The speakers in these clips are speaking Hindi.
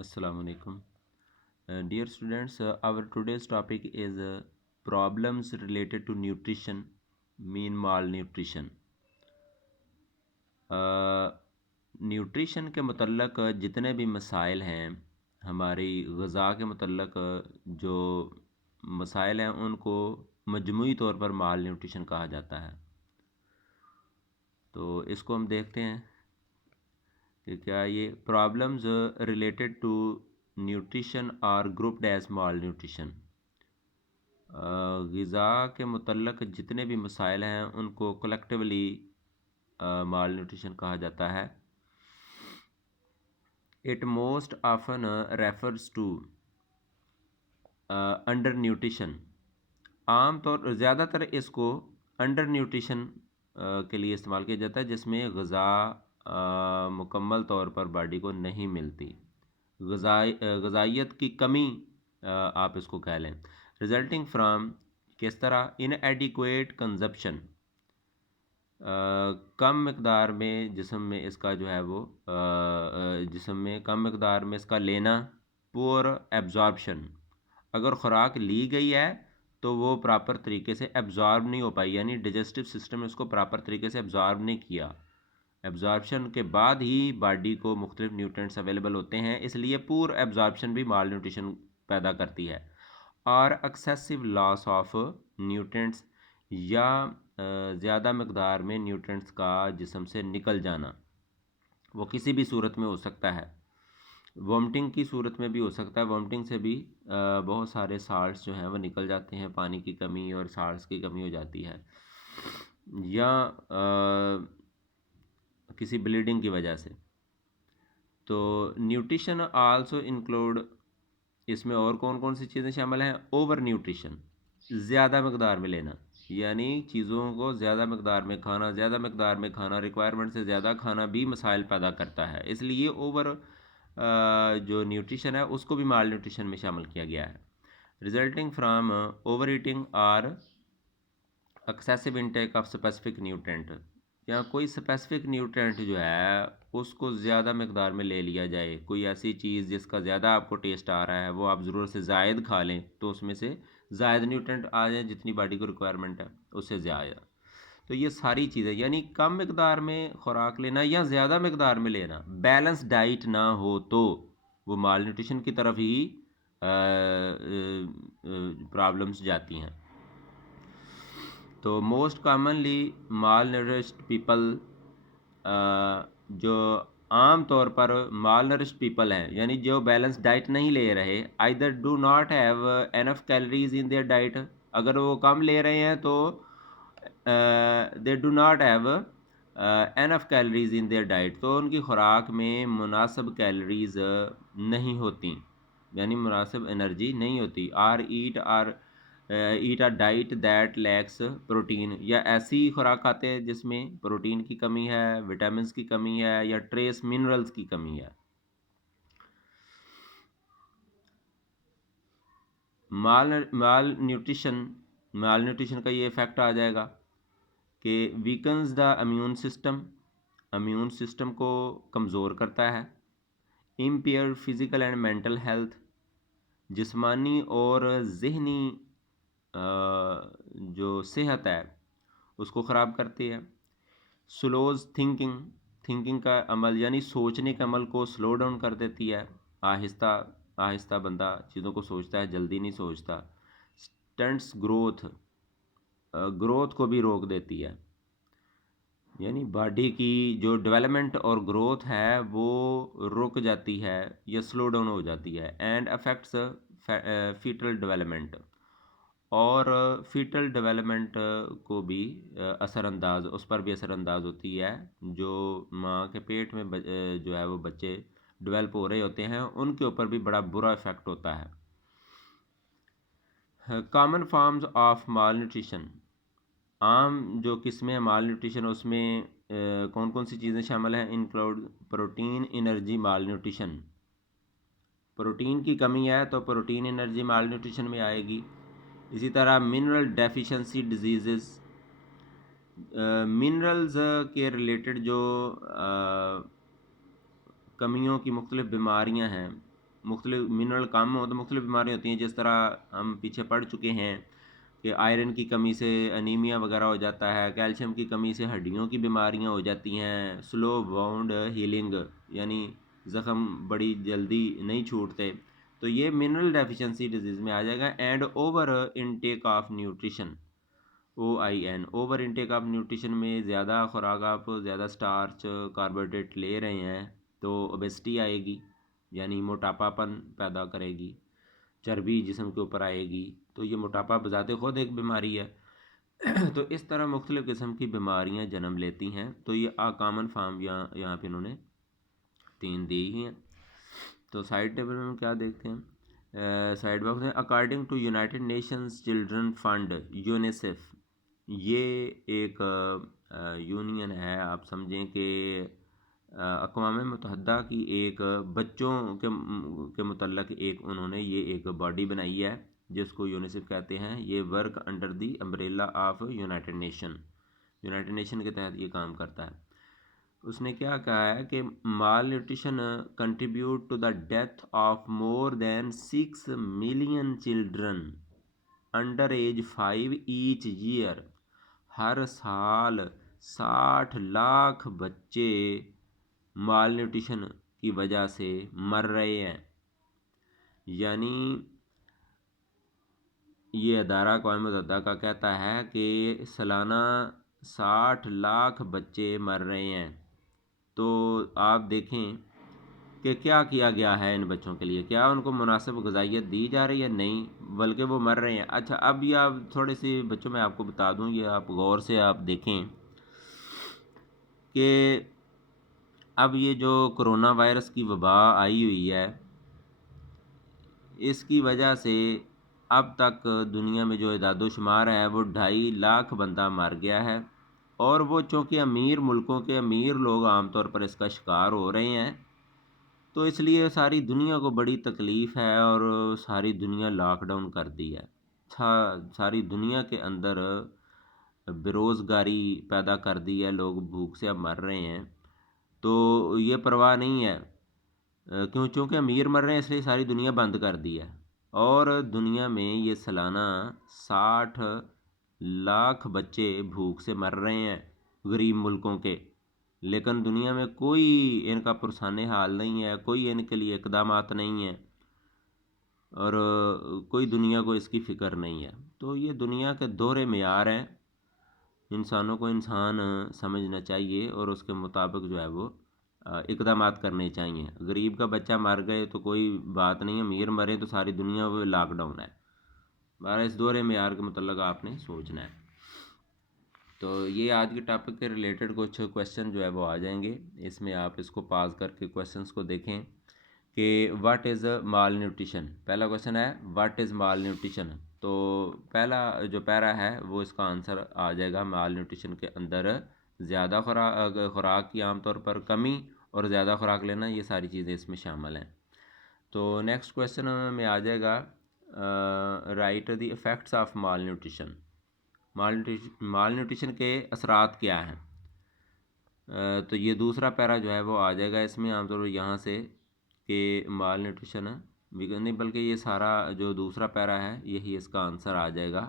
Assalamu alaikum. Dear students, our today's topic is problems related to nutrition, mean malnutrition. Nutrition के मतलब जितने भी मसाइल हैं हमारी ग़िज़ा के मतलब जो मसाइल हैं उनको मजमूई तौर पर माल न्यूट्रिशन कहा जाता है। तो इसको हम देखते हैं कि क्या ये problems related to nutrition are grouped as malnutrition. ग़िज़ा के मतलब जितने भी मसाइल हैं उनको कलेक्टिवली माल न्यूट्रिशन कहा जाता है। It most often refers to undernutrition. आम तौर ज़्यादातर इसको अंडर न्यूट्रिशन के लिए इस्तेमाल किया जाता है जिसमें ग़िज़ा मुकम्मल तौर पर बॉडी को नहीं मिलती, ग़िज़ाइयत की कमी आप इसको कह लें। रिजल्टिंग फ्राम किस तरह इन एडिक्वेट कंजप्शन, कम मकदार में जिस्म में इसका जो है वो जिस्म में कम मकदार में इसका लेना। पुअर एब्जॉर्प्शन, अगर ख़ुराक ली गई है तो वो प्रॉपर तरीके से एब्जॉर्ब नहीं हो पाई, यानी डाइजेस्टिव सिस्टम ने उसको प्रॉपर तरीके से एब्जॉर्ब नहीं किया। एब्जॉर्प्शन के बाद ही बॉडी को मुख्तलिफ न्यूट्रिएंट्स अवेलेबल होते हैं, इसलिए पूर एब्जॉर्प्शन भी माल न्यूट्रिशन पैदा करती है। और एक्सेसिव लॉस ऑफ न्यूट्रिएंट्स, या ज़्यादा मकदार में न्यूट्रिएंट्स का जिस्म से निकल जाना, वो किसी भी सूरत में हो सकता है। वॉमिटिंग की सूरत में भी हो सकता है, वॉमिटिंग से भी बहुत सारे साल्ट्स जो हैं वो निकल जाते हैं, पानी की कमी और साल्ट्स की कमी हो जाती है, या किसी ब्लीडिंग की वजह से। तो न्यूट्रिशन आल्सो इंक्लूड, इसमें और कौन कौन सी चीज़ें शामिल हैं? ओवर न्यूट्रिशन, ज़्यादा मकदार में लेना, यानी चीज़ों को ज़्यादा मकदार में खाना, ज़्यादा मकदार में खाना, रिक्वायरमेंट से ज़्यादा खाना भी मसाइल पैदा करता है। इसलिए ओवर जो न्यूट्रिशन है उसको भी माल न्यूट्रिशन में शामिल किया गया है। Resulting from overeating or excessive intake of specific nutrient, या कोई स्पेसिफिक न्यूट्रेंट जो है उसको ज़्यादा मकदार में ले लिया जाए। कोई ऐसी चीज़ जिसका ज़्यादा आपको टेस्ट आ रहा है वो आप ज़रूरत से ज़ायद खा लें तो उसमें से ज़ायद न्यूट्रेंट आ जाए, जितनी बॉडी को रिक्वायरमेंट है उससे ज़्यादा। तो ये सारी चीज़ें, यानी कम मकदार में खुराक लेना या ज़्यादा मकदार में लेना, बैलेंस डाइट ना हो तो वो माल न्यूट्रिशन की तरफ ही प्रॉब्लम्स जाती हैं। तो मोस्ट कॉमनली माल नरिश्ड पीपल, जो आम तौर पर माल नरिश्ड पीपल हैं, यानी जो बैलेंस डाइट नहीं ले रहे, either do not have enough calories in their diet, अगर वो कम ले रहे हैं तो they do not have enough calories in their diet, तो उनकी खुराक में मुनासिब कैलोरीज नहीं होती, यानी मुनासिब एनर्जी नहीं होती। Or eat a diet that lacks protein, या ऐसी खुराक खाते हैं जिसमें प्रोटीन की कमी है, विटामिन्स की कमी है, या ट्रेस मिनरल्स की कमी है। माल न्यूट्रिशन का ये इफ़ेक्ट आ जाएगा कि वीकन्स द इम्यून सिस्टम को कमज़ोर करता है। Empire physical and mental health, जिस्मानी और ज़हनी जो सेहत है उसको ख़राब करती है। स्लोज थिंकिंग का अमल, यानी सोचने के अमल को स्लो डाउन कर देती है। आहिस्ता आहिस्ता बंदा चीज़ों को सोचता है, जल्दी नहीं सोचता। स्टंट्स ग्रोथ को भी रोक देती है, यानी बॉडी की जो डेवलपमेंट और ग्रोथ है वो रुक जाती है या स्लो डाउन हो जाती है। एंड अफेक्ट्स फीटल डेवलपमेंट, और फीटल डेवलपमेंट को भी असरअंदाज, उस पर भी असरअंदाज होती है। जो माँ के पेट में जो है वो बच्चे डेवलप हो रहे होते हैं उनके ऊपर भी बड़ा बुरा इफ़ेक्ट होता है। Common forms of mall nutrition, आम जो किस्में माल न्यूट्रिशन उसमें कौन कौन सी चीज़ें शामिल हैं? इंक्लूड प्रोटीन एनर्जी माल न्यूट्रिशन, प्रोटीन की कमी है तो प्रोटीन एनर्जी माल न्यूट्रिशन में आएगी। इसी तरह मिनरल डेफिशिएंसी डिजीज़, मिनरल्स के रिलेटेड जो कमियों की मुख्तलिफ बीमारियां हैं मुख्तलिफ मिनरल कम हो तो मुख्तलिफ बीमारियाँ होती हैं, जिस तरह हम पीछे पढ़ चुके हैं कि आयरन की कमी से अनीमिया वगैरह हो जाता है, कैल्शियम की कमी से हड्डियों की बीमारियाँ हो जाती हैं, स्लो वाउंड हीलिंग यानी ज़ख़म बड़ी जल्दी नहीं छूटते, तो ये मिनरल डेफिशिएंसी डिजीज़ में आ जाएगा। And over intake of nutrition, OIN, over intake of nutrition में ज़्यादा खुराक, आप ज़्यादा स्टार्च कार्बोहाइड्रेट ले रहे हैं तो ओबेसिटी आएगी, यानी मोटापापन पैदा करेगी, चर्बी जिस्म के ऊपर आएगी, तो ये मोटापा बजाते खुद एक बीमारी है। तो इस तरह मुख्तलिफ़ किस्म की बीमारियां जन्म लेती हैं। तो ये कॉमन फार्म यहाँ पे इन्होंने 3 दी ही हैं। तो साइड टेबल में हम क्या देखते हैं, साइड बॉक्स में according to United Nations Children Fund UNICEF, ये एक यूनियन है, आप समझें कि अक़वाम मुत्तहदा की एक बच्चों के मुतल्लक़ एक उन्होंने ये एक बॉडी बनाई है जिसको यूनिसेफ कहते हैं। ये work under the umbrella of United nation के तहत ये काम करता है। उसने क्या कहा है कि malnutrition contribute to the death of more than 6 million children under age 5 each year. हर साल 60 लाख बच्चे माल न्यूट्रिशन की वजह से मर रहे हैं। यानी ये अदारा अक़वाम मुत्तहदा का कहता है कि सालाना 60 लाख बच्चे मर रहे हैं। तो आप देखें कि क्या किया गया है इन बच्चों के लिए, क्या उनको मुनासिब ग़िज़ाइयत दी जा रही है? नहीं, बल्कि वो मर रहे हैं। अच्छा, अब ये आप थोड़े से बच्चों में आपको बता दूं, ये आप गौर से आप देखें कि अब ये जो कोरोना वायरस की वबा आई हुई है, इसकी वजह से अब तक दुनिया में जो इदादो शुमार है वो 2.5 लाख बंदा मर गया है। और वो चूँकि अमीर मुल्कों के अमीर लोग आमतौर पर इसका शिकार हो रहे हैं, तो इसलिए सारी दुनिया को बड़ी तकलीफ़ है और सारी दुनिया लॉकडाउन कर दी है। सारी दुनिया के अंदर बेरोज़गारी पैदा कर दी है, लोग भूख से अब मर रहे हैं। तो ये परवाह नहीं है, क्यों? चूँकि अमीर मर रहे हैं इसलिए सारी दुनिया बंद कर दी है। और दुनिया में ये सालाना 60 लाख बच्चे भूख से मर रहे हैं गरीब मुल्कों के, लेकिन दुनिया में कोई इनका पुरसाने हाल नहीं है, कोई इनके लिए इक़दामात नहीं है और कोई दुनिया को इसकी फ़िक्र नहीं है। तो ये दुनिया के दोहरे मेयार हैं, इंसानों को इंसान समझना चाहिए और उसके मुताबिक जो है वो इक़दामात करने चाहिए। गरीब का बच्चा मर गए तो कोई बात नहीं, अमीर मरे तो सारी दुनिया में लॉकडाउन है। बहरहाल इस दोहरे मेयार के मुतल्लिक़ आपने सोचना है। तो ये आज के टॉपिक के रिलेटेड कुछ क्वेश्चन जो है वो आ जाएंगे, इसमें आप इसको पास करके क्वेश्चंस को देखें कि व्हाट इज़ माल न्यूट्रिशन। पहला क्वेश्चन है व्हाट इज़ माल न्यूट्रिशन। तो पहला जो पैरा है वो इसका आंसर आ जाएगा। माल न्यूट्रिशन के अंदर ज़्यादा खुराक की आमतौर पर कमी और ज़्यादा खुराक लेना, ये सारी चीज़ें इसमें शामिल हैं। तो नेक्स्ट क्वेश्चन में आ जाएगा right the effects of mall nutrition. Mall nutrition के असरात क्या हैं? तो ये दूसरा पैरा जो है वो आ जाएगा इसमें आमतौर पर यहाँ से कि माल न्यूट्रिशन नहीं, बल्कि ये सारा जो दूसरा पैरा है यही इसका आंसर आ जाएगा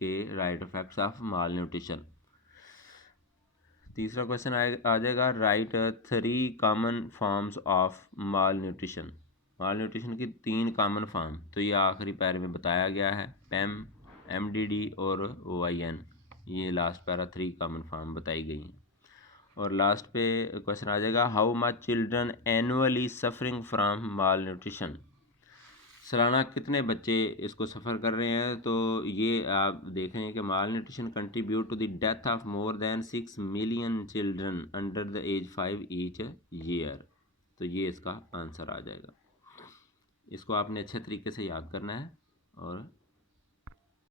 कि right effects of mall nutrition. तीसरा क्वेश्चन आ जाएगा right 3 common forms of mall nutrition. Mall nutrition की 3 कॉमन फॉर्म, तो ये आखिरी पैरे में बताया गया है, PEM, MDD और OIN। ये लास्ट पैरा 3 कॉमन फॉर्म बताई गई हैं। और लास्ट पे क्वेश्चन आ जाएगा how much children annually suffering from mall nutrition. सालाना कितने बच्चे इसको सफ़र कर रहे हैं? तो ये आप देखें कि malnutrition contribute to the death of more than 6 million children under the age 5 each year. तो ये इसका आंसर आ जाएगा। इसको आपने अच्छे तरीके से याद करना है और